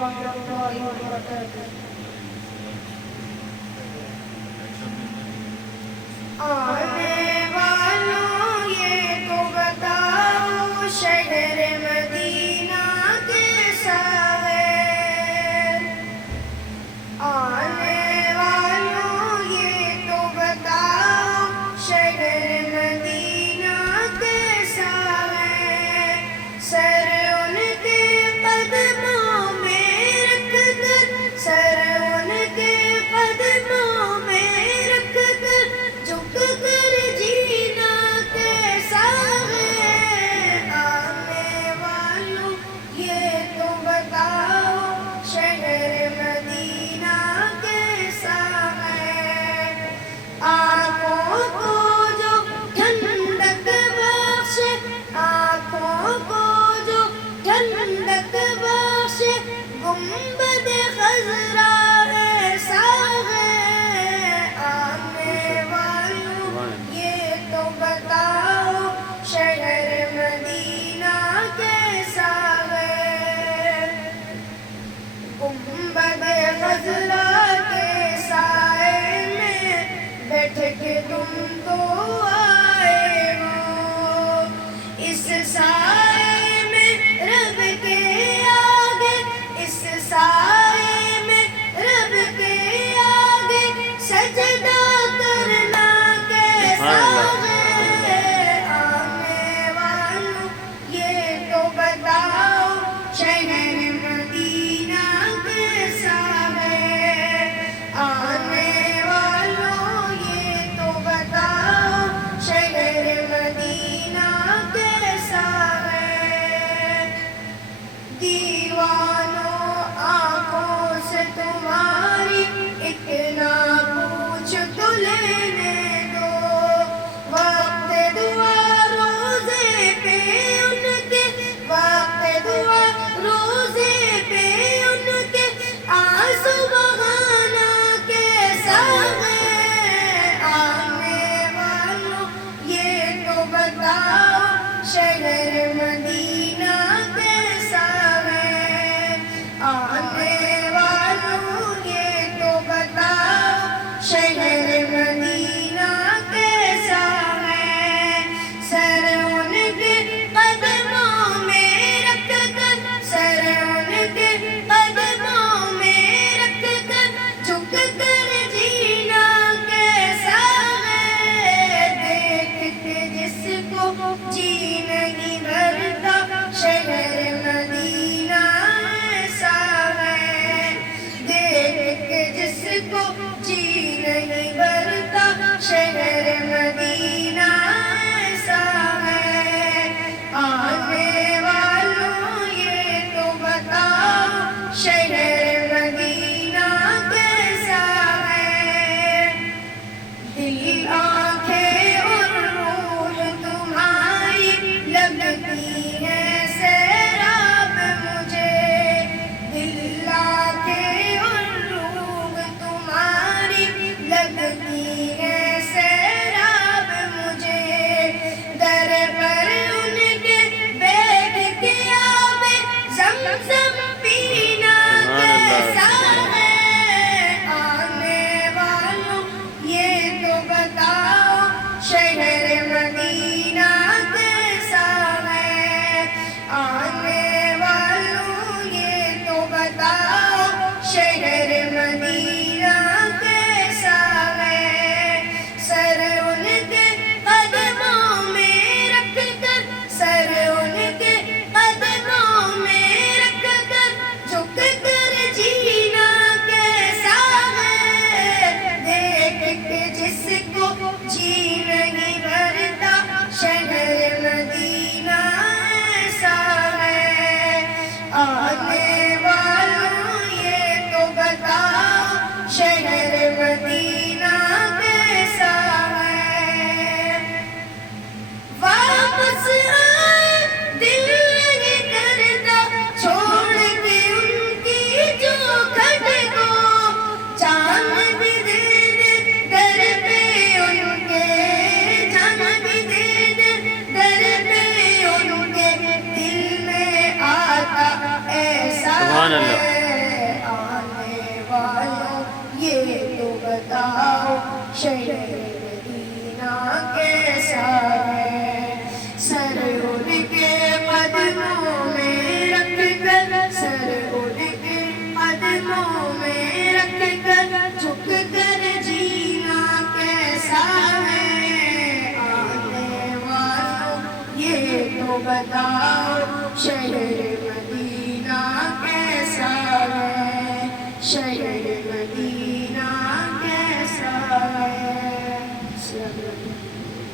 ورحمة الله وبركاته. آنے والوں یہ تو بتاؤ شہر مدینہ کیسا ہے. آنے والوں یہ تو بتاؤ شہر مدینہ کیسا ہے. سر ان کے قدموں میں رکھ کر, سر ان کے قدموں میں رکھ کر جھک کر جینا کیسا ہے. آنے والوں یہ تو بتاؤ شہر مدینہ کیسا ہے. آنکھوں کو جو ٹھنڈک بخشے, آنکھوں کو جو ٹھنڈک بخشے, گنبد خضرا ایسا ہے. آنے والوں یہ تو بتاؤ شہر مدینہ کیسا ہے. گنبد خضرا کے سائے میں بیٹھ کے تم تو آئے ہو. اس سائے میں رب کے آگے, اس سائے میں رب کے آگے سجدہ کرنا کیسا ہے. آنے والوں یہ تو بتاؤ شہر مدینہ کیسا ہے. آنے والوں یہ تو بتاؤ شہر مدینہ کیسا ہے. دیوانوں آنکھوں سے تمہاری اتنا پوچھ تو لینے دو. وقت دعا روزے پہ ان کے, وقت دعا روزے پہ ان کے آنسو بہانا کیسا ہے. آنے والوں یہ تو بتاؤ شہر مدینہ کیسا ہے. آنے والوں یہ تو بتاؤ شہر مدینہ کیسا ہے. سر ان کے قدموں میں رکھ کر, سر ان کے قدموں میں رکھ کر جھک کر جینا کیسا ہے. دیکھ کے جس کو جی نہیں بھرتا شہر مدینہ ایسا ہے. دیکھ کے جس کو جی نہیں بھرتا شہر مدینہ ایسا ہے. آنے والوں یہ تو بتاؤ شہر مدینہ کیسا ہے. دل, آنکھیں اور روح تمہاری لگتی ہے سیراب مجھے. دل, آنکھیں اور روح تمہاری لگتی ہے سیراب مجھے. در پر ان کے بیٹھ کے آب زمزم پینا کیسا ہے. آنے والوں یہ تو بتاؤ شہر مدینہ کیسا ہے. آنے والوں یہ تو بتاؤ شہر مدینہ کیسا ہے. سر ان کے قدموں میں رکھ کر, سر ان کے قدموں میں رکھ کر جھک کر جینا کیسا ہے. دیکھ کے جس کو جی نہیں بھرتا شہر مدینہ ایسا ہے. آنے والوں یہ تو بتاؤ شہر مدینہ کیسا ہے. واپس آئے دل نہیں کرتا چھوڑ کے ان کی جو گھٹ کو. جان بھی دے دے در پہ ان کے, جان بھی دے دے در پہ ان کے. دل میں آتا ایسا سبحان اللہ. ہے. شہر مدینہ کیسا ہے، شہر مدینہ